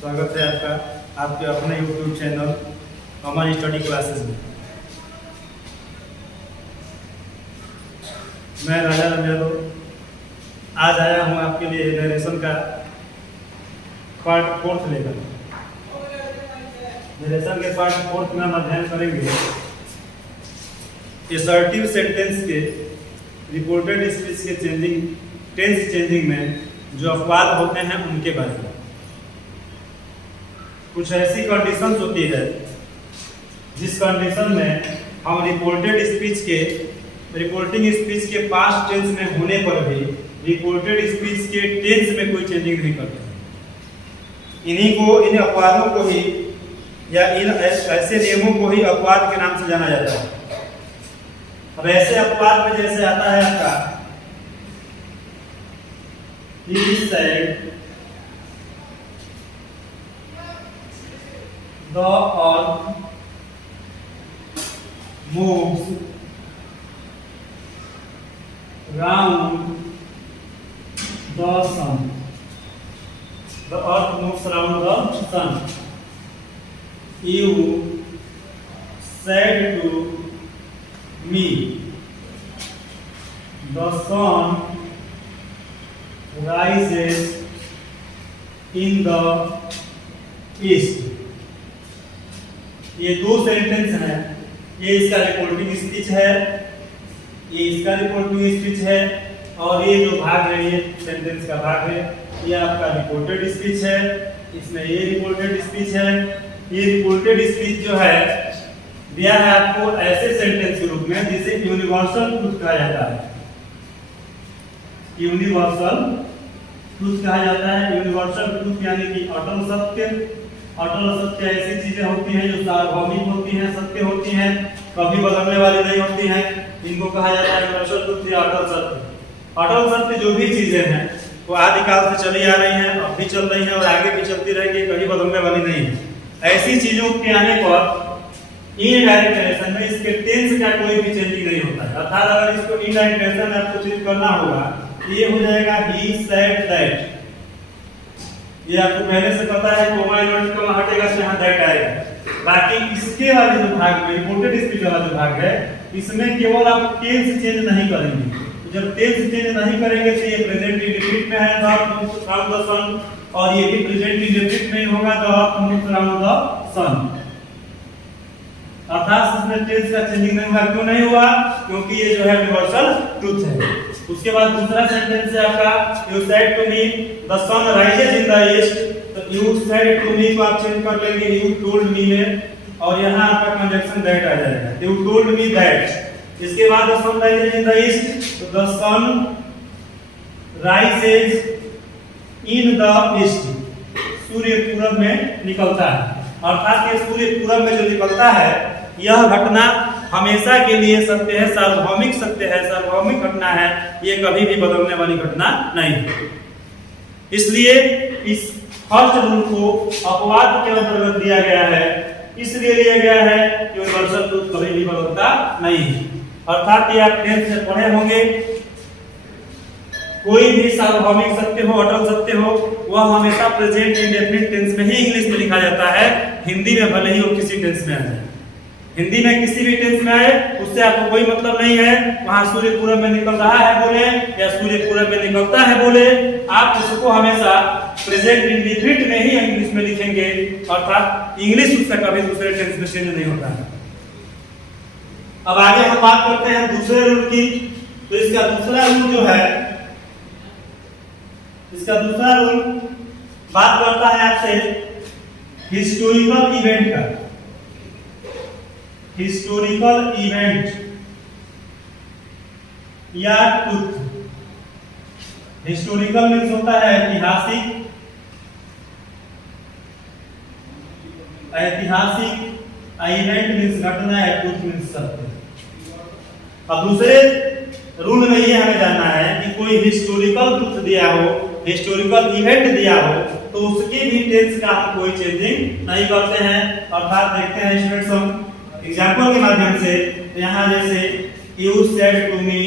स्वागत है आपका आपके अपने YouTube चैनल अमन स्टडी क्लासेस में। मैं राजा राम यादव आज आया हूँ आपके लिए नरेशन का पार्ट 4 लेकर। नरेशन के पार्ट 4 में हम अध्ययन करेंगे असर्टिव सेंटेंस के रिपोर्टेड स्पीच के टेंस चेंजिंग में जो अपवाद होते हैं उनके बारे में। कुछ ऐसी कंडीशंस होती है जिस कंडीशन में हम रिपोर्टिंग स्पीच के पास्ट टेंस में होने पर भी रिपोर्टेड स्पीच के टेंस में कोई चेंजिंग नहीं करते। इन अपवादों को ही या इन ऐसे नियमों को ही अपवाद के नाम से जाना जाता है। अब ऐसे अपवाद में जैसे आता है आपका he said the earth moves round the sun. The earth moves around the sun. You said to me, the sun rises in the east. ये दो सेंटेंस हैं। ये इसका रिपोर्टिंग स्पीच है, ये इसका रिपोर्टिंग स्पीच है, और ये जो भाग है ये सेंटेंस का भाग है, ये आपका रिपोर्टेड स्पीच है। इसमें ये रिपोर्टेड स्पीच है। ये रिपोर्टेड स्पीच जो है दिया है आपको ऐसे सेंटेंस के रूप में जिसे यूनिवर्सल ट्रूथ कहा जाता है। यूनिवर्सल ट्रूथ कहा जाता है। यूनिवर्सल ट्रूथ यानी कि अटल सत्य। अटल सत्य ऐसी चीजें होती हैं जो सार्वभौमिक होती हैं, सत्य होती हैं, कभी बदलने वाली नहीं होती हैं। इनको कहा जाता है यूनिवर्सल ट्रूथ या अटल सत्य। अटल सत्य जो भी चीजें हैं वो आदिकाल से चली आ रही हैं, अब भी चल रही हैं और आगे भी चलती रहेंगी, कहीं बदलने वाली नहीं है। ऐसी चीजों के आने पर इनडायरेक्ट टेंस में इसके टेंस का कोई भी चेंजिंग नहीं होता है। अर्थात अगर इसको इनडायरेक्ट टेंस में आपको चेंज करना होगा, ये हो जाएगा he said that। ये आपको पहले से पता है, कोमा इन्वर्ट को हटेगा तो यहाँ दैट आएगा। बाकी इसके वाले जो भाग में रिपोर्टेड स्पीच वाला जो भाग है, इसमें केवल आप टेंस चेंज नहीं करेंगे। तो जब टेंस चेंज नहीं करेंगे तो ये प्रेजेंट इंडेफिनिट में है द फ्रॉम द सन, और ये भी प्रेजेंट इंडेफिनिट में होगा द मूव्स अराउंड द सन। अर्थात इसमें टेंस का चेंजिंग नहीं हुआ। क्यों नहीं हुआ? क्योंकि ये जो है यूनिवर्सल ट्रूथ है। उसके बाद दूसरा सेंटेंस है आपका you said to me the sun rises in the east. तो यू सेड टू मी को आप चेंज कर लेंगे यू टोल्ड मी में, और यहाँ आपका कंजंक्शन दैट आ जाएगा, यू टोल्ड मी दैट। इसके बाद the sun rises in the east, तो the sun rises in the east. सूर्य पूरब में निकलता है। अर्थात ये सूर्य पूरब में जो निकलता है यह घटना हमेशा के लिए सत्य है, सार्वभौमिक सत्य है, सार्वभौमिक घटना है, ये कभी भी बदलने वाली घटना नहीं है। इसलिए इस फर्स्ट रूल को अपवाद के अंतर्गत दिया गया है। इसलिए लिया गया है कि यूनिवर्सल ट्रूथ कभी भी बदलता नहीं है। अर्थात ये आप टेंस से पढ़े होंगे, कोई भी सार्वभौमिक सत्य हो, अटल सत्य हो, वह हमेशा प्रेजेंट इंडेफिनिट टेंस में ही इंग्लिश में लिखा जाता है। हिंदी में भले ही वो किसी टेंस में आ जाए, हिंदी में किसी भी टेंस में आए उससे आपको कोई मतलब नहीं है। वहां सूर्य पूरब में निकल रहा है बोले या सूर्य पूरब में निकलता है बोले, आप उसको हमेशा प्रेजेंट इंडेफिनिट में ही इंग्लिश में लिखेंगे। अर्थात इंग्लिश उसका कभी दूसरे टेंस में चेंज नहीं होता है। अब आगे हम बात करते हैं दूसरे रूल की। तो इसका दूसरा रूल जो है, इसका दूसरा रूल बात करता है आपसे हिस्टोरिकल इवेंट का। हिस्टोरिकल इवेंट या ट्रूथ। हिस्टोरिकल मीन्स होता है ऐतिहासिक, ऐतिहासिक, इवेंट मीन्स घटना है, ट्रूथ मीन्स सत्य। अब दूसरे रूल में ये हमें जानना है कि कोई हिस्टोरिकल ट्रूथ दिया हो, हिस्टोरिकल इवेंट दिया हो, तो उसके भी टेंस का हम कोई चेंजिंग नहीं करते हैं। अर्थात देखते हैं स्टूडेंट्स हम एग्जांपल के माध्यम से। यहाँ जैसे you said to me,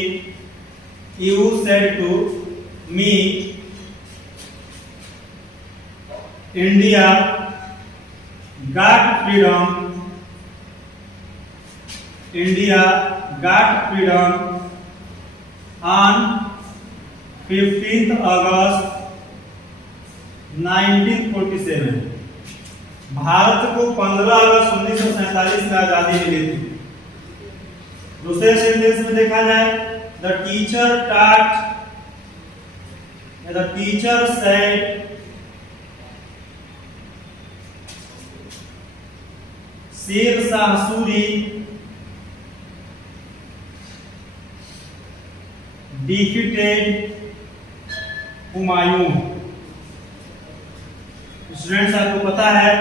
you said to me India got freedom, India got freedom on 15th अगस्त 1947। भारत को 15 अगस्त 1947 में आजादी मिली थी। दूसरे सेंटेंस में देखा जाए, the teacher said Sher Shah Suri defeated Humayun. Students, आपको पता है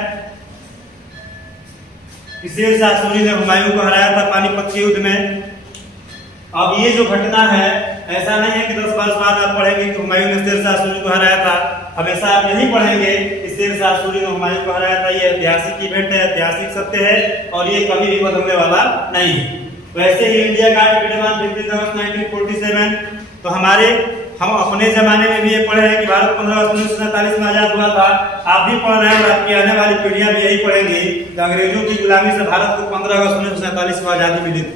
कि शेर शाह सूरी ने हुमायूं को हराया था पानीपत के युद्ध में। अब ये जो घटना है, ऐसा नहीं है कि 10 वर्ष बाद आप पढ़ेंगे कि हुमायूं ने शेर शाह सूरी को हराया था। हमेशा आप यही पढ़ेंगे कि शेर शाह सूरी ने हुमायूं को हराया था। ये ऐतिहासिक इवेंट है, ऐतिहासिक सत्य है और ये कभी भी बदलने वाला नहीं है। वैसे ही इंडिया गॉट फ्रीडम ऑन 15 अगस्त 1947, तो हम अपने जमाने में भी ये पढ़े हैं कि भारत 15 अगस्त 1947 में आजाद हुआ था। आप भी पढ़ रहे हैं और आपकी आने वाली पीढ़ियां भी यही पढ़ेंगी कि अंग्रेजों की गुलामी से भारत को 15 अगस्त 1947 में आजादी मिली थी।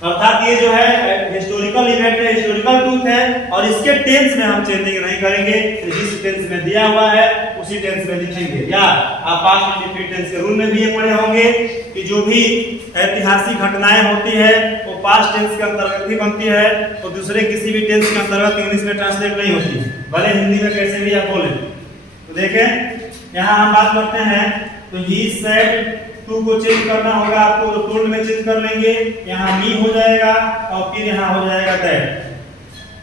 अर्थात ये जो है हिस्टोरिकल इवेंट है, हिस्टोरिकल ट्रूथ है और इसके टेंस में हम चेंजिंग नहीं करेंगे। जिस टेंस में दिया हुआ है उसी टेंस में लिखेंगे। या आप पास्ट इंडिफिनिट टेंस के रूल में भी ये पढ़े होंगे कि जो भी ऐतिहासिक घटनाएं होती है वो पास्ट टेंस के अंतर्गत ही बनती है, तो दूसरे किसी भी टेंस के अंतर्गत इंग्लिश में ट्रांसलेट नहीं होती, भले हिंदी में कैसे भी आप बोले। तो देखें यहाँ हम बात करते हैं, तो ही सेड टू को चेंज करना होगा आपको, तो टोल्ड में चेंज कर लेंगे। यहाँ मी हो जाएगा और फिर यहाँ हो जाएगा दैट,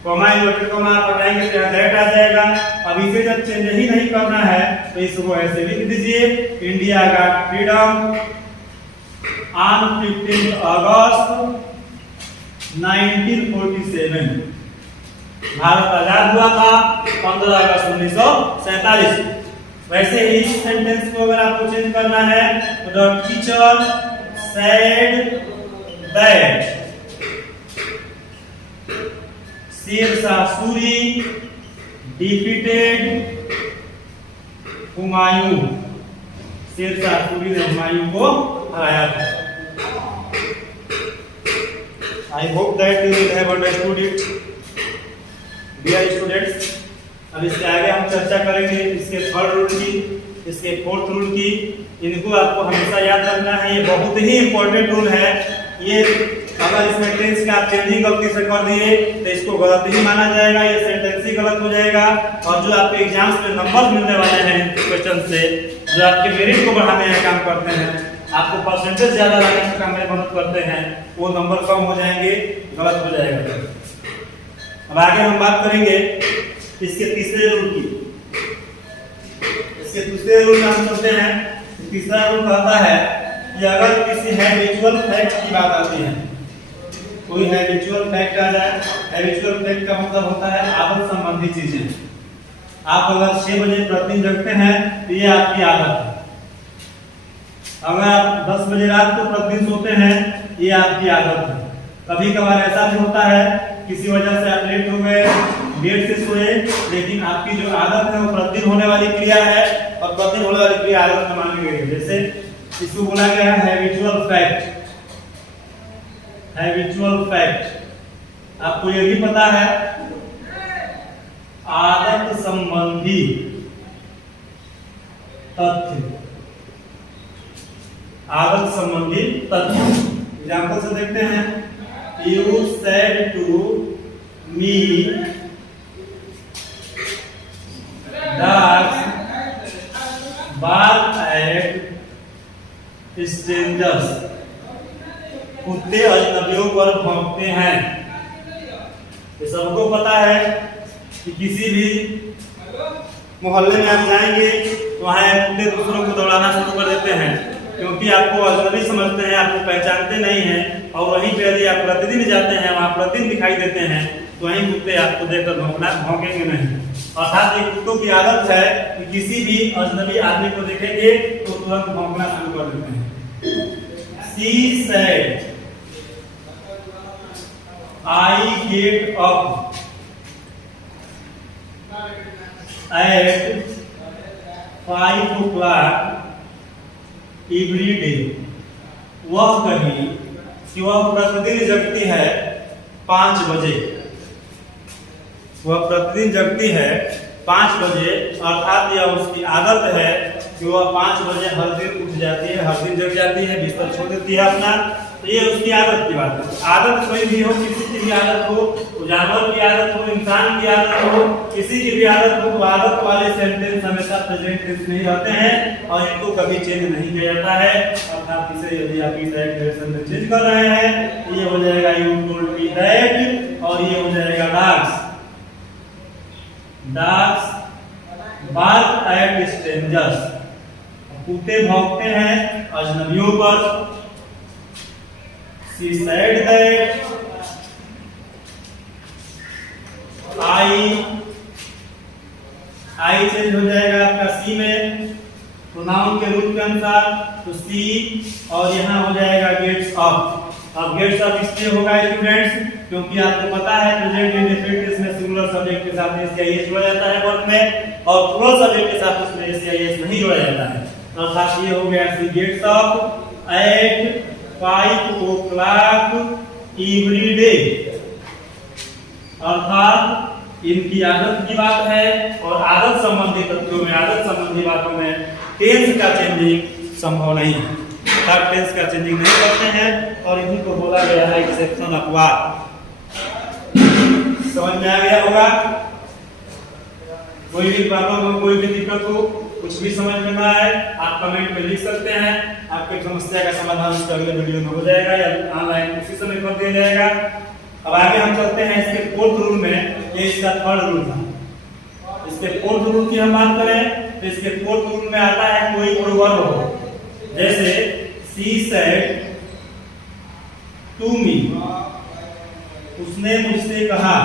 कॉमा इन्वर्टेड कॉमा आप हटाएंगे तो यहाँ दैट आ जाएगा। अब इसे जब चेंज ही नहीं करना है तो इसको ऐसे लिख दीजिए, इंडिया गॉट फ्रीडम ऑन 15 अगस्त 1947। भारत आजाद हुआ था 15 अगस्त 1947। वैसे ही इस सेंटेंस को अगर आपको चेंज करना है तो the teacher said that Sher Shah Suri defeated Humayun. Sher Shah Suri ने हुमायूं को हराया था। I hope that you will have understood it dear students. अब इसके आगे हम चर्चा करेंगे इसके थर्ड रूल की, इसके फोर्थ रूल की। इनको आपको हमेशा याद रखना है, ये बहुत ही इंपॉर्टेंट रूल है। ये अगर इसमें टेंस का आप चेंजिंग गलती से कर दिए तो इसको गलत ही माना जाएगा, ये सेंटेंस ही गलत हो जाएगा। और जो आपके एग्जाम्स में नंबर मिलने वाले हैं क्वेश्चन से, जो आपके मेरिट को बढ़ाने का काम करते हैं, आपको परसेंटेज ज्यादा लाने का काम में मदद करते हैं, वो नंबर कम हो जाएंगे, गलत हो जाएगा। अब आगे हम बात करेंगे इसके तीसरे रूल की। इसके दूसरे रूल में हम चलते हैं। तीसरा रूल कहता है कि अगर किसी हैबिचुअल फैक्ट की बात आती है, कोई हैबिचुअल फैक्ट आ जाए, हैबिचुअल फैक्ट का मतलब होता है आदत संबंधी चीजें। आप अगर 6 बजे प्रतिदिन जगते हैं तो ये आपकी आदत है। अगर आप 10 बजे रात को प्रतिदिन सोते हैं, ये आपकी आदत है। कभी कभार ऐसा भी होता है किसी वजह से आप लेट हो गए, लेट से सोए, लेकिन आपकी जो आदत है वो प्रतिदिन होने वाली क्रिया है और प्रतिदिन होने वाली क्रिया आदत में मानी गई है। जैसे इसको बोला गया है हैबिचुअल फैक्ट। हैबिचुअल फैक्ट आपको ये भी पता है आदत संबंधी तथ्य। आदत संबंधी तथ्य एग्जांपल से देखते हैं। You said to me dogs bark at strangers। कुत्ते अजनबियों पर भौंकते हैं। ये सबको पता है कि किसी भी मोहल्ले में आप जाएंगे तो वहाँ कुत्ते दूसरों को दौड़ाना शुरू कर देते हैं, क्योंकि आपको अजनबी समझते हैं, आपको पहचानते नहीं हैं। और वहीं पे यदि आप प्रतिदिन जाते हैं, वहाँ प्रतिदिन दिखाई देते हैं, तो वहीं कुत्ते आपको देखकर भौंकेंगे नहीं। अर्थात एक कुत्तों की आदत है कि किसी भी अजनबी आदमी को देखेंगे तो तुरंत भौंकना शुरू कर देते हैं। She said, I get up at 5 o'clock every day, वह कही कि वह प्रतिदिन जगती है 5 बजे, वह प्रतिदिन जगती है 5 बजे, अर्थात यह उसकी आदत है कि वह 5 बजे हर दिन उठ जाती है, हर दिन जग जाती है, बिस्तर छोड़ देती है अपना। तो ये उसकी आदत की बात है। आदत कोई भी हो, किसी की भी आदत हो, जानवर की आदत हो, इंसान की आदत हो, किसी की भी आदत हो, तो आदत वाले सेंटेंस हमेशा प्रेजेंट टेंस में ही रहते हैं और इनको कभी चेंज नहीं किया जाता है। अर्थात इसे यदि आप इस डायरेक्शन में चेंज कर रहे हैं तो ये हो जाएगा यू टोल्ड मी दैट, और ये हो जाएगा डॉग्स बार्क एट स्ट्रेंजर्स, कुत्ते भौंकते हैं अजनबियों पर। She said that I change हो जाएगा आपका सी में प्रोनाउन के रूप के अनुसार, तो सी, और यहाँ हो जाएगा गेट्स अप। अब गेट्स अप इसलिए होगा स्टूडेंट्स क्योंकि आपको पता है प्रेजेंट इंडेफिनिट इसमें सिंगुलर सब्जेक्ट के साथ एस या एस जुड़ा जाता है वर्ब में, और प्लूरल सब्जेक्ट के साथ उसमें एस या एस नहीं जुड़ा जाता है। अर्थात ये हो गया she gets up at 5 o'clock every day, अर्थात इनकी आदत की बात है। और आदत संबंधी तथ्यों में, आदत संबंधी बातों में टेंस का चेंजिंग संभव नहीं है, अर्थात टेंस का चेंजिंग नहीं करते हैं, और इन्हीं को बोला गया है एक्सेप्शन अपवाद। समझ में आ गया होगा? कोई भी बातों में कोई भी दिक्कत हो, कुछ भी समझ में ना आए, आप कमेंट में लिख सकते हैं। आपकी समस्या का समाधान इसके अगले वीडियो में हो जाएगा या ऑनलाइन उसी समय कर दिया जाएगा। अब आगे हम चलते हैं इसके फोर्थ रूल में। ये इसका थर्ड रूल था। इसके फोर्थ रूल की हम बात करें तो इसके फोर्थ रूल में आता है कोई प्रोवर्ब हो, जैसे शी सेड टू मी, उसने मुझसे कहा।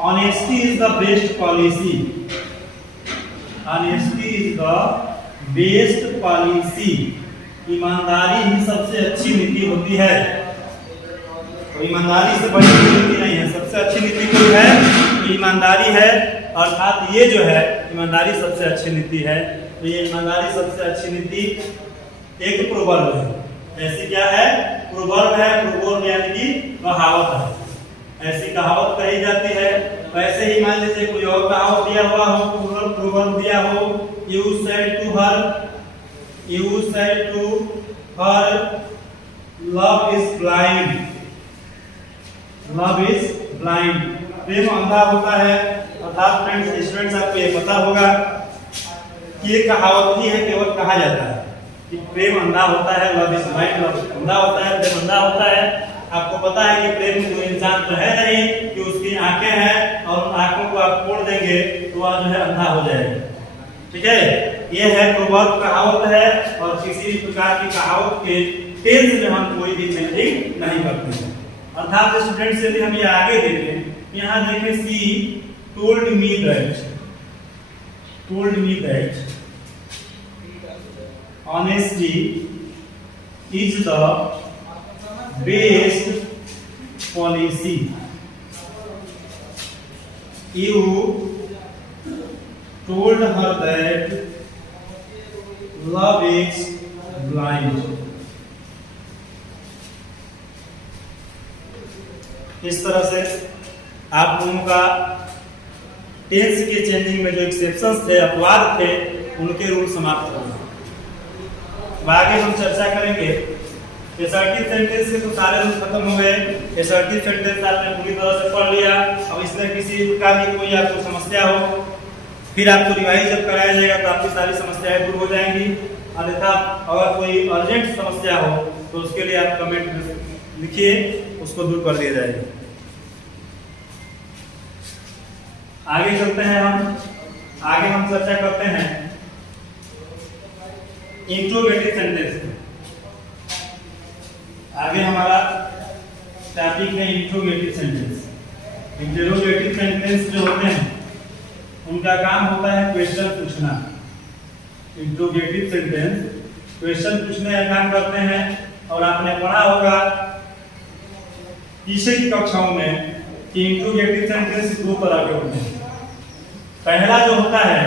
Honesty is the best policy, honesty is the best policy, ईमानदारी ही सबसे अच्छी नीति होती है। तो ईमानदारी से बड़ी नीति नहीं है, सबसे अच्छी नीति कोई है, ईमानदारी है। अर्थात ये जो है ईमानदारी सबसे अच्छी नीति है। तो ये ईमानदारी सबसे अच्छी नीति एक प्रोवर्ब है। ऐसी क्या है? प्रोवर्ब है। प्रोवर्ब यानी कि कहावत है, ऐसी कहावत कही जाती है। वैसे ही मान लीजिए कोई और कहावत दिया हुआ हो, प्रोवर्ब दिया हो, you said to her love is blind, love is blind, प्रेम अंधा होता है। अर्थात फ्रेंड्स, स्टूडेंट्स, आपको ये पता होगा कि ये कहावत ही है, केवल कहा जाता है कि प्रेम अंधा होता है, लव इज ब्लाइंड, लव अंधा होता है, प्रेम अंधा होता है। आपको पता है कि प्रेम कोई इंसान तो है नहीं कि उसकी आंखें हैं और आंखों को आप फोड़ देंगे तो वह जो है अंधा हो जाएगा। ठीक है, ये है प्रोवर्ब, कहावत है। और किसी प्रकार की कहावत के टेंस में हम कोई भी चेंजिंग नहीं करते हैं। अर्थात स्टूडेंट्स, यदि हम ये आगे देखें, यहाँ देखें सी told me that honesty is the best policy, you told her that love is blind। इस तरह से आप लोगों का टेंस के चेंजिंग में जो एक्सेप्शंस थे, अपवाद थे, उनके रूल समाप्त हो गए। आगे हम चर्चा करेंगे। असर्टिव सेंटेंस के तो सारे रूल खत्म हो गए। असर्टिव सेंटेंस आपने पूरी तरह से पढ़ लिया। अब इसमें किसी प्रकार की कोई आपको समस्या हो, फिर आपको रिवाइज जब कराया जाएगा तो आपकी सारी समस्याएं दूर हो जाएंगी। अन्यथा अगर कोई अर्जेंट समस्या हो तो उसके लिए आप कमेंट में लिखिए, उसको दूर कर दिया जाएगा। आगे चलते हैं आगे हम चर्चा करते हैं इंट्रोगेटिव सेंटेंस। आगे हमारा टॉपिक है इंट्रोगेटिव सेंटेंस। इंटरोगेटिव सेंटेंस जो होते हैं उनका काम होता है क्वेश्चन पूछना। इंट्रोगेटिव सेंटेंस क्वेश्चन पूछने का काम करते हैं। और आपने पढ़ा होगा पीछे की कक्षाओं में कि इंट्रोगेटिव सेंटेंस दो तरह के होते हैं। पहला जो होता है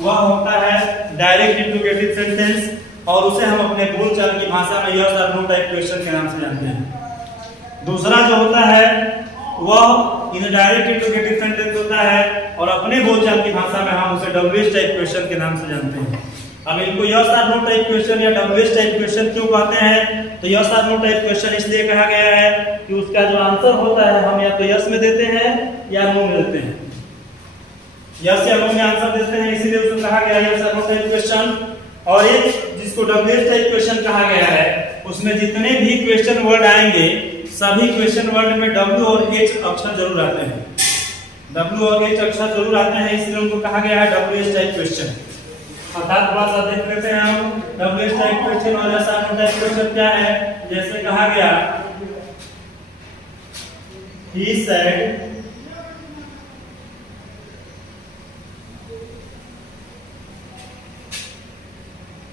वह होता है डायरेक्ट इंट्रोगेटिव सेंटेंस, और उसे हम अपने बोलचाल की भाषा में यस और नो टाइप क्वेश्चन के नाम से जानते हैं। दूसरा जो होता है वह इनडायरेक्ट इंट्रोगेटिव सेंटेंस होता है, और अपने बोलचाल की भाषा में हम उसे डब्ल्यूएच टाइप क्वेश्चन के नाम से जानते हैं। अब इनको यस और नो टाइप क्वेश्चन या डब्ल्यूएच टाइप क्वेश्चन क्यों कहते हैं? तो यस और नो टाइप क्वेश्चन इसलिए कहा गया है कि उसका जो आंसर होता है हम या तो यस में देते हैं या नो में देते हैं। यस या नो में आंसर देते हैं, इसीलिए उसको कहा गया है यस और नो टाइप क्वेश्चन। और एक जिसको डब्ल्यूएच टाइप क्वेश्चन कहा गया है, उसमें जितने भी क्वेश्चन वर्ड आएंगे सभी क्वेश्चन वर्ड में डब्ल्यू और एच अक्षर जरूर आते हैं। डब्ल्यू और एच अक्षर जरूर आते हैं, इसलिए उनको कहा गया है डब्ल्यूएच टाइप क्वेश्चन। अर्थात थोड़ा सा देख लेते हैं हम डब्ल्यूएच टाइप क्वेश्चन और यस और नो टाइप क्वेश्चन क्या है। जैसे कहा गया he said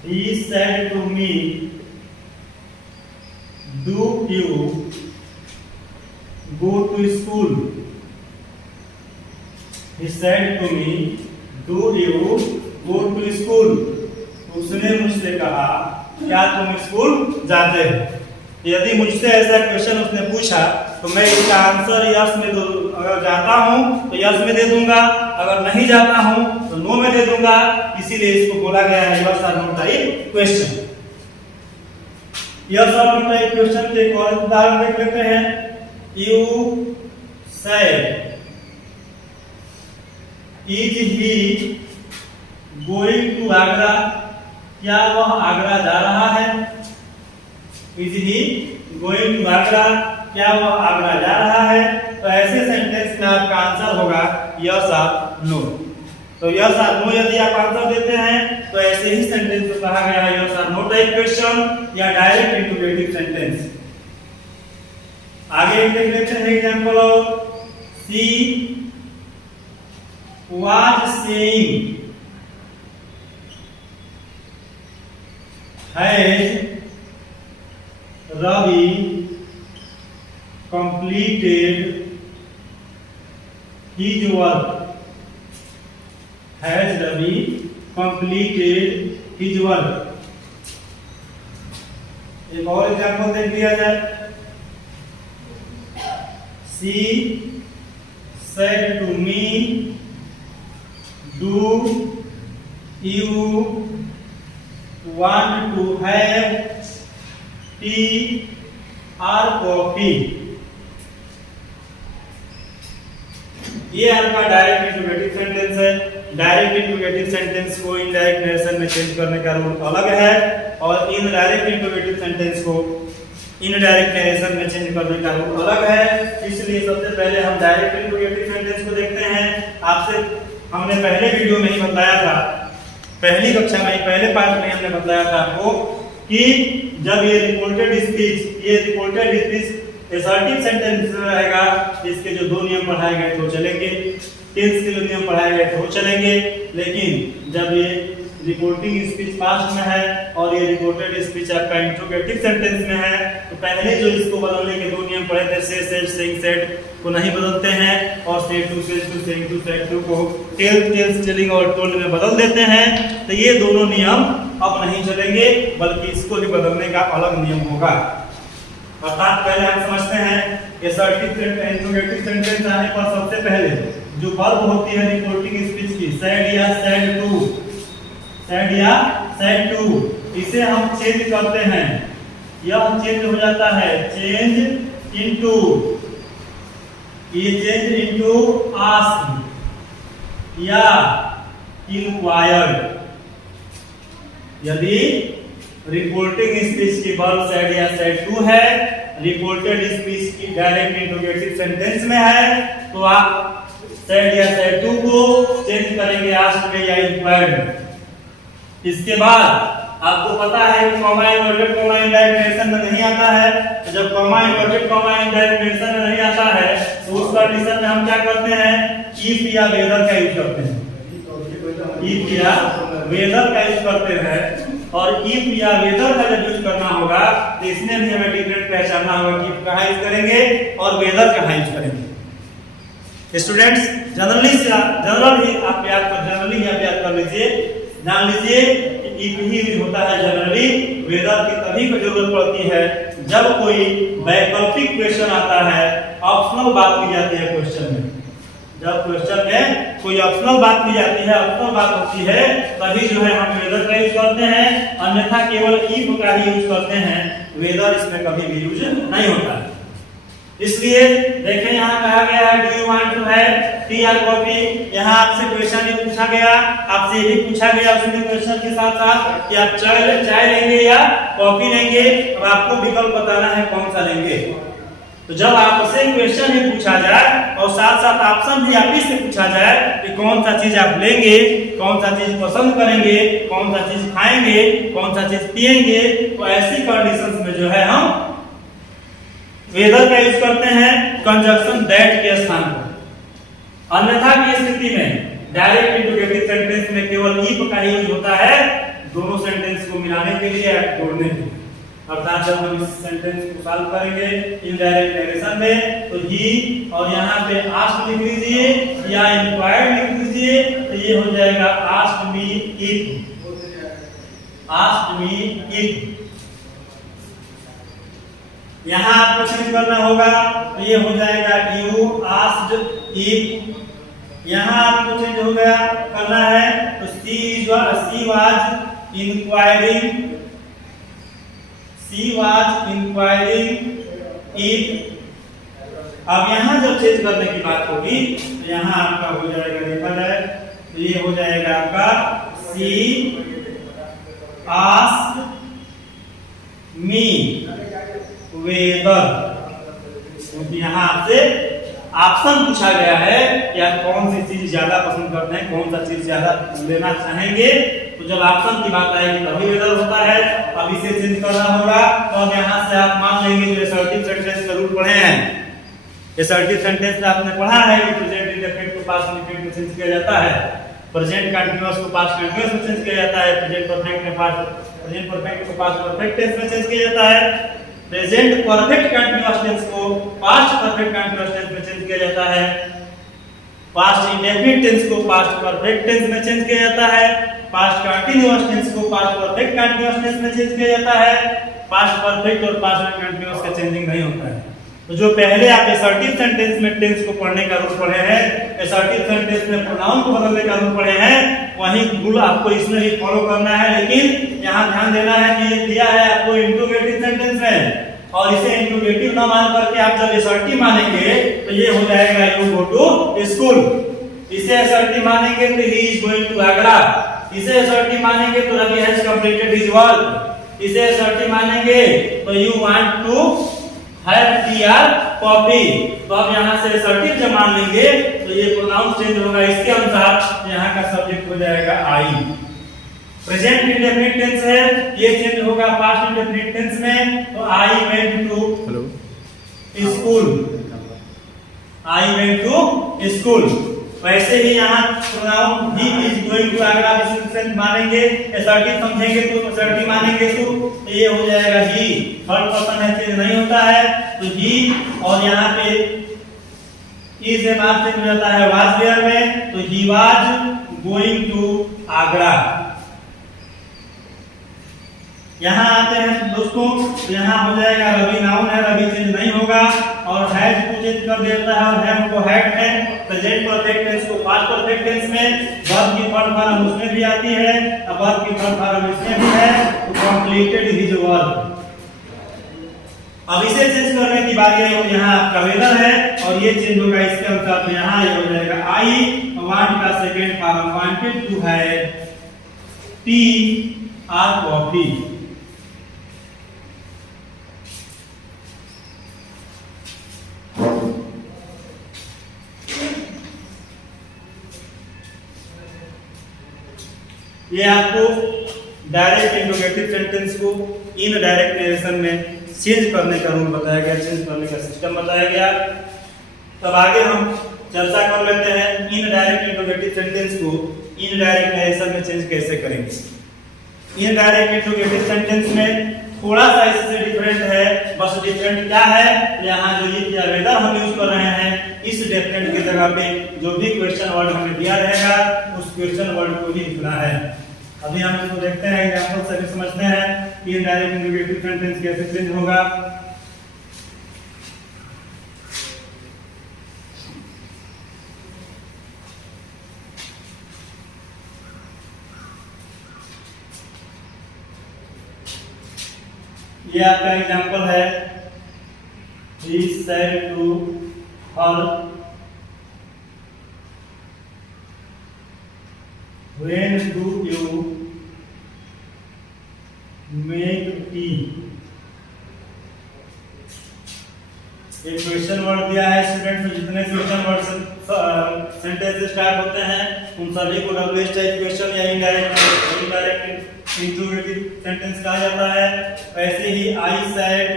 He said to me, do you go to school? He said to me, do you go to school? उसने मुझसे कहा क्या तुम स्कूल जाते हो? यदि मुझसे ऐसा क्वेश्चन उसने पूछा तो मैं इसका आंसर यस में दूं। अगर जाता हूं तो यस में दे दूंगा, अगर नहीं जाता हूं तो नो में दे दूंगा। इसीलिए इसको बोला गया है यस और नो टाइप क्वेश्चन। यस और नो टाइप क्वेश्चन के एक और उदाहरण देख लेते हैं। You said is he going to Agra? क्या वह आगरा जा रहा है? Is he going to Agra? क्या वह आगरा जा रहा है? तो ऐसे सेंटेंस में आपका आंसर होगा यस और नो। तो यस और नो यदि आप आंसर देते हैं तो ऐसे ही सेंटेंस को कहा गया है यस और नो टाइप क्वेश्चन या डायरेक्ट इंट्रोगेटिव सेंटेंस। आगे देख लेते हैं example of she was saying has Ravi completed his work? Has Ravi completed his work? एक और एग्जांपल देख लिया जाए। She said to me, do you want to have T और कॉफी? ये आपका डायरेक्ट इंट्रोगेटिव सेंटेंस है। डायरेक्ट इंट्रोगेटिव सेंटेंस को इनडायरेक्ट नरेशन में चेंज करने का रूल अलग है, और इनडायरेक्ट इंट्रोगेटिव सेंटेंस को इनडायरेक्ट नरेशन में चेंज करने का रूल अलग है। इसलिए सबसे पहले हम डायरेक्ट इंट्रोगेटिव सेंटेंस को देखते हैं। आपसे हमने पहले वीडियो में ही बताया था, पहली कक्षा में पहले पार्ट में हमने बताया था आपको कि जब ये रिपोर्टेड स्पीच असर्टिव सेंटेंस रहेगा, इसके जो दो नियम पढ़ाए गए तो चलेंगे, टेंस के जो नियम पढ़ाए गए तो चलेंगे। लेकिन जब ये रिपोर्टिंग स्पीच पास्ट में है और ये रिपोर्टेड स्पीच आपका इंट्रोगेटिव सेंटेंस में है, तो पहले जो इसको बदलने के दो नियम पढ़े थे से सेड सेइंग सेड को नहीं बदलते हैं, और said to said to saying to said to को टेल टेल्स टेलिंग और टोल्ड में बदल देते हैं। तो ये दोनों नियम अब नहीं चलेंगे, बल्कि इसको भी बदलने का अलग नियम होगा। अर्थात पहले हम समझते हैं असर्टिव सेंटेंस इंट्रोगेटिव सेंटेंस आने पर सबसे पहले जो वर्ब होती है रिपोर्टिंग स्पीच की, सेड या सेड टू, सेड या सेड टू, इसे हम चेंज करते हैं। यह चेंज हो जाता है चेंज इनटू, ये चेंज इनटू आस्क या इंक्वायर्ड। यदि रिपोर्टिंग स्पीच की वर्ब सेड या सेड टू है, रिपोर्टेड स्पीच की डायरेक्ट इंट्रोगेटिव सेंटेंस में है, तो आप सेड या सेड टू को चेंज करेंगे आस्क में या इंक्वायर्ड में। इसके बाद आपको पता है कि comma inverted comma indirect narration में नहीं आता है। तो जब comma inverted comma indirect narration में नहीं आता है तो उस कंडीशन में हम क्या करते हैं, इफ या वेदर का यूज करते हैं। इफ या वेदर का यूज करते हैं, और इफ या वेदर का जब यूज करना होगा तो इसमें भी हमें डिफरेंट पहचानना होगा कि इफ कहाँ यूज करेंगे और वेदर कहाँ यूज करेंगे। स्टूडेंट्स जनरली ही आप याद कर लीजिए, जान लीजिए कि इफ ही यूज होता है जनरली वेदर की तभी को जरूरत पड़ती है जब कोई वैकल्पिक क्वेश्चन आता है, ऑप्शनल बात की जाती है क्वेश्चन में। जब क्वेश्चन में कोई ऑप्शनल बात की जाती है, ऑप्शनल बात होती है, तभी जो है हम वेदर का यूज करते हैं, अन्यथा केवल इफ का ही यूज करते हैं, वेदर इसमें कभी भी यूज नहीं होता है। इसलिए देखें यहाँ कहा गया है do you want to have tea और कॉफी। यहाँ आपसे क्वेश्चन ये पूछा गया, आपसे ये भी पूछा गया उसमें क्वेश्चन के साथ साथ कि आप चाय लेंगे या कॉफी लेंगे, अब आपको विकल्प बताना है कौन सा लेंगे। तो जब आपसे क्वेश्चन ही पूछा जाए और साथ साथ ऑप्शन भी आप ही से पूछा जाए कि कौन सा चीज आप लेंगे, कौन सा चीज पसंद करेंगे, कौन सा चीज खाएंगे, कौन सा चीज पिएंगे, तो ऐसी कंडीशंस में जो है हम वेदर का यूज करते हैं कंजंक्शन दैट के स्थान पर। अन्यथा की स्थिति में डायरेक्ट इंट्रोगेटिव सेंटेंस में केवल इफ का ही यूज होता है दोनों सेंटेंस को मिलाने के लिए या जोड़ने के लिए। अर्थात जब हम इस सेंटेंस को सॉल्व करेंगे इनडायरेक्ट नरेशन में, तो ही और यहाँ पे आस्क्ड लिख लीजिए या इंक्वायर्ड लिख लीजिए, तो ये हो जाएगा asked me if, asked me if. यहाँ आपको चेंज करना होगा, तो ये हो जाएगा यू आस्क्ड इफ। यहाँ आपको चेंज हो गया करना है, तो सी वाज इंक्वायरिंग इफ। अब यहाँ जब चेंज करने की बात होगी तो यहाँ आपका हो जाएगा, देखा जाए तो ये हो जाएगा आपका सी आस्क्ड मी वेदर, क्योंकि यहाँ आपसे ऑप्शन पूछा गया है कि आप कौन सी चीज ज्यादा पसंद करते हैं, कौन सा चीज ज्यादा लेना चाहेंगे। तो जब ऑप्शन की बात आएगी तभी वेदर होता है। अब इसे चेंज करना होगा, तो अब यहाँ से आप मान लेंगे जो असर्टिव सेंटेंस का रूल पढ़े हैं, असर्टिव सेंटेंस में आपने पढ़ा है कि प्रेजेंट इंडेफिनिट को पास्ट इंडेफिनिट में चेंज किया जाता है, प्रेजेंट कंटीन्यूअस को पास्ट कंटीन्यूअस में चेंज किया जाता है, प्रेजेंट परफेक्ट को पास्ट परफेक्ट टेंस में चेंज किया जाता है, प्रेजेंट परफेक्ट कंटीन्यूअस टेंस को पास्ट परफेक्ट कंटीन्यूअस टेंस में चेंज किया जाता है, पास्ट इंडेफिनिट टेंस को पास्ट परफेक्ट टेंस में चेंज किया जाता है, पास्ट कंटीन्यूअस टेंस को पास्ट परफेक्ट कंटीन्यूअस टेंस में चेंज किया जाता है। पास्ट परफेक्ट और पास्ट कंटीन्यूअस का चेंजिंग नहीं होता है। तो जो पहले आप असर्टिव सेंटेंस में टेंस को पढ़ने का रूल पढ़े हैं, असर्टिव सेंटेंस में प्रोनाउन को बदलने का रूल पढ़े हैं, वही रूल आपको इसमें भी फॉलो करना है। लेकिन यहाँ ध्यान देना है कि ये दिया है आपको इंट्रोगेटिव सेंटेंस में, और इसे इंट्रोगेटिव ना मान करके आप जब असर्टिव मानेंगे तो ये हो जाएगा यू गो टू स्कूल। इसे असर्टिव मानेंगे तो he is going to Agra. इसे असर्टिव मानेंगे तो Ravi has completed his work. इसे असर्टिव मानेंगे तो you want to have tea और कॉफी। तो अब यहाँ से असर्टिव जब मान लेंगे तो ये प्रोनाउन चेंज होगा, इसके अनुसार यहाँ का सब्जेक्ट हो जाएगा आई। प्रेजेंट इंडेफिनिट टेंस है, ये चेंज होगा पास्ट इंडेफिनिट टेंस में, तो I went to school, I went to school. वैसे ही यहाँ pronoun he is going to Agra विशेषण मानेंगे, असर्टिव समझेंगे तो असर्टिव मानेंगे तो ये हो जाएगा ही। थर्ड पर्सन है, चेंज नहीं होता है, तो ही और यहाँ पे इज से बात चेंज हो जाता है वाज वेयर में, तो he was going to Agra. यहाँ आते हैं दोस्तों, तो यहाँ हो जाएगा रवि नाउन है, रवि चेंज नहीं होगा, और हैज को चेंज कर देता है और हैव को हैड है। प्रेजेंट परफेक्ट टेंस को पास्ट परफेक्ट टेंस में, वर्ब की थर्ड फॉर्म उसमें भी आती है, अब वर्ब की थर्ड फॉर्म इसमें भी है, तो कंप्लीटेड हिज वर्क। अब इसे चेंज करने की बारी है, और यहाँ आपका वेदर है और ये चेंज होगा इसके अनुसार, तो यहाँ ये हो जाएगा आई वांट का second form wanted to have tea और कॉफी। ये आपको डायरेक्ट इंट्रोगेटिव सेंटेंस को इनडायरेक्ट नरेशन में चेंज करने का रूल बताया गया, चेंज करने का सिस्टम बताया गया। तब आगे हम चर्चा कर लेते हैं इनडायरेक्ट इंट्रोगेटिव सेंटेंस को इनडायरेक्ट नरेशन में चेंज कैसे करेंगे। इनडायरेक्ट इंट्रोगेटिव सेंटेंस में थोड़ा सा इससे डिफरेंट है, बस डिफरेंट क्या है, यहाँ जो ये वेदर हम यूज कर रहे हैं इस डेफिनेट की जगह पे जो भी क्वेश्चन वर्ड हमें दिया रहेगा उस क्वेश्चन वर्ड को ही लिखना है। अभी हम इसको देखते हैं, एग्जांपल से भी समझते हैं कि इनडायरेक्ट इंट्रोगेटिव सेंटेंस कैसे चेंज होगा। ये आपका एग्जांपल है, he said to her, when do you make tea? एक क्वेश्चन वर्ड दिया है स्टूडेंट, में जितने क्वेश्चन वर्ड सेंटेंस से स्टार्ट होते हैं उन सभी को डब्ल्यूएच टाइप क्वेश्चन या इनडायरेक्ट इंट्रोगेटिव सेंटेंस कहा जाता है। वैसे ही I said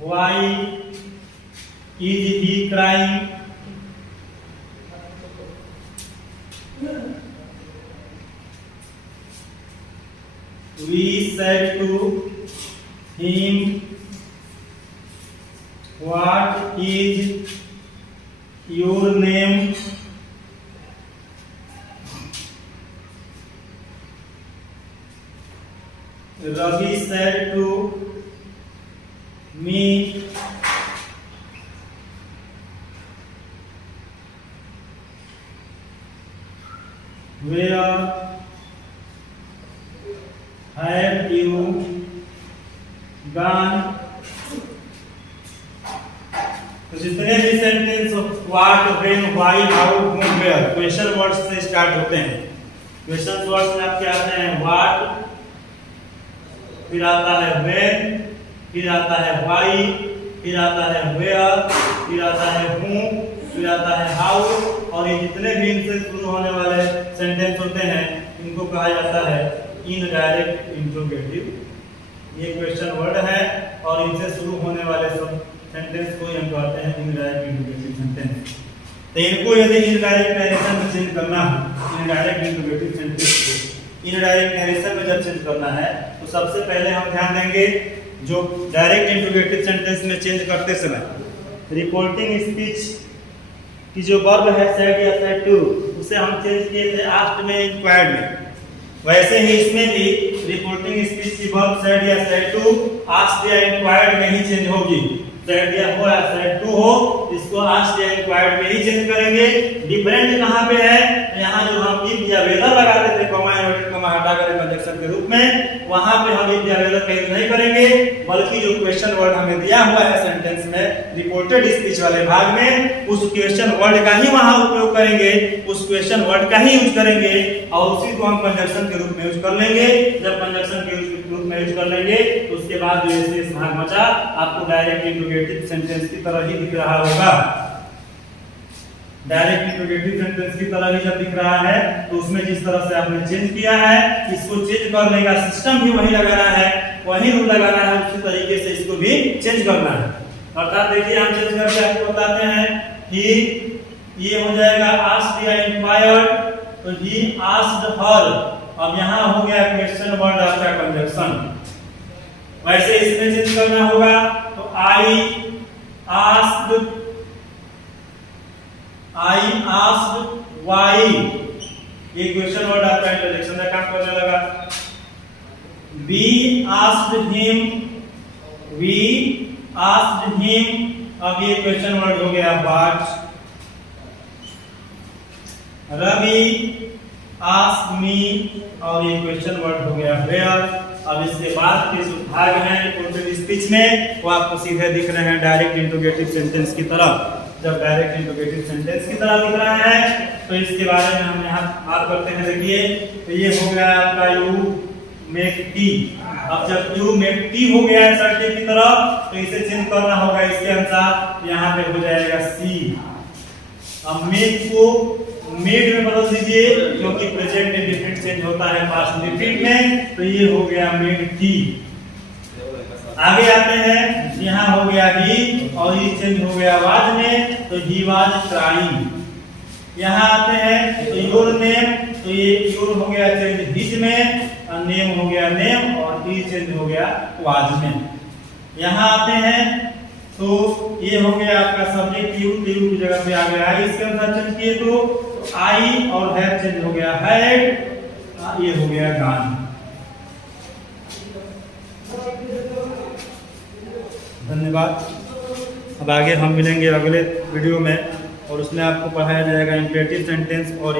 why is he crying, we said to him what is your name, Ravi said to me where have you gone। तो जितने भी sentence what, when, why, how, whom, where question words से start होते हैं। Question words में आपके आते हैं व्हाट, फिर आता है व्हेन, फिर आता है व्हाई, फिर आता है वेयर, फिर आता है हूम, फिर आता है हाउ, और ये जितने भी इनसे शुरू होने वाले सेंटेंस होते हैं इनको कहा जाता है इनडायरेक्ट इंट्रोगेटिव। ये क्वेश्चन वर्ड है और इनसे शुरू होने वाले सब सेंटेंस को हम कहते हैं इनडायरेक्ट इंट्रोगेटिव सेंटेंस। तो इनको यदि इनडायरेक्ट नरेशन में चेंज करना है, इनडायरेक्ट इंट्रोगेटिव सेंटेंस को इनडायरेक्ट नरेशन में जब चेंज करना है तो सबसे पहले हम ध्यान देंगे जो डायरेक्ट इंट्रोगेटिव सेंटेंस में चेंज करते समय रिपोर्टिंग स्पीच की जो वर्ब है सेड या सेड टू, उसे हम चेंज किए थे आस्क्ड में, इंक्वायर्ड में। वैसे ही इसमें भी रिपोर्टिंग स्पीच की वर्ब सेड या सेड टू आस्क्ड या इंक्वायर्ड में ही चेंज होगी। सेड या हो या सेड टू हो, इसको आस्क्ड या इंक्वायर्ड में ही चेंज करेंगे। डिफरेंट कहां पे है, यहां जो हम इफ या वेदर लगाते थे कॉमा इन्वर्टेड कॉमा हटा कर कंजक्शन के रूप में, वहां पे हम इफ या वेदर का यूज नहीं करेंगे, बल्कि जो क्वेश्चन वर्ड हमें दिया हुआ है सेंटेंस में रिपोर्टेड स्पीच वाले भाग में, उस क्वेश्चन वर्ड का ही वहां उपयोग करेंगे, उस क्वेश्चन वर्ड का ही यूज करेंगे और उसी को हम कंजक्शन के रूप में यूज कर लेंगे। जब कंजक्शन के रूप में यूज कर लेंगे तो उसके बाद जो शेष भाग बचा आपको डायरेक्ट इंट्रोगेटिव सेंटेंस की तरह ही दिख रहा होगा। डायरेक्ट इंट्रोगेटिव सेंटेंस की तरह ही जब दिख रहा है तो उसमें जिस तरह से आपने चेंज किया है, इसको चेंज करने का सिस्टम भी वही लगाना है, वही रूल लगाना है, उसी तरीके से इसको भी चेंज करना है। अर्थात देखिए हम चेंज करके आपको बताते हैं कि ये हो जाएगा आस्क्ड या इंक्वायर्ड, तो ही आस्क्ड हर। अब यहाँ हो गया क्वेश्चन वर्ड आपका कंजक्शन। वैसे इसमें चेंज करना होगा तो आई आस्क्ड व्हाई, ये क्वेश्चन वर्ड आपका इंटरजेक्शन का काम करने लगा। वी आस्क्ड हिम, अब ये क्वेश्चन वर्ड हो गया व्हाट। रवि आस्क्ड मी, और ये क्वेश्चन वर्ड हो गया वेयर। अब इसके बाद के जो भाग हैं रिपोर्टेड स्पीच में वो आपको सीधे दिख रहे हैं डायरेक्ट इंट्रोगेटिव सेंटेंस की तरह। जब डायरेक्ट इंट्रोगेटिव सेंटेंस की तरह दिख रहा है तो इसके बारे में हम यहाँ बात करते हैं। देखिए तो ये हो गया आपका यू मेक टी। अब जब यू मेक टी हो गया है सर्टिफिकेट की तरह तो इसे चेंज करना होगा इसके अनुसार, यहाँ पे हो जाएगा सी। अब मेक को मेड में बदल दीजिए क्योंकि प्रेजेंट इंडेफिनिट चेंज होता है पास्ट इंडेफिनिट में, तो ये हो गया मेड टी। आगे आते हैं, यहाँ हो गया ही और ये चेंज हो गया वाज में, तो ही वाज क्राइंग। यहाँ आते हैं तो योर नेम, तो ये योर हो गया चेंज हिज में, और नेम हो गया नेम, और ही चेंज हो गया वाज में। यहाँ आते हैं तो ये हो गया आपका सब्जेक्ट यू की जगह पे आ गया आई, इसके अंदर चेंज किए तो आई और हैड चेंज हो गया हैड, ये हो गया गान। धन्यवाद। अब आगे हम मिलेंगे अगले वीडियो में और उसमें आपको पढ़ाया जाएगा इंपेरेटिव सेंटेंस और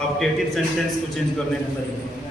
ऑब्जेक्टिव सेंटेंस को चेंज करने का तरीका।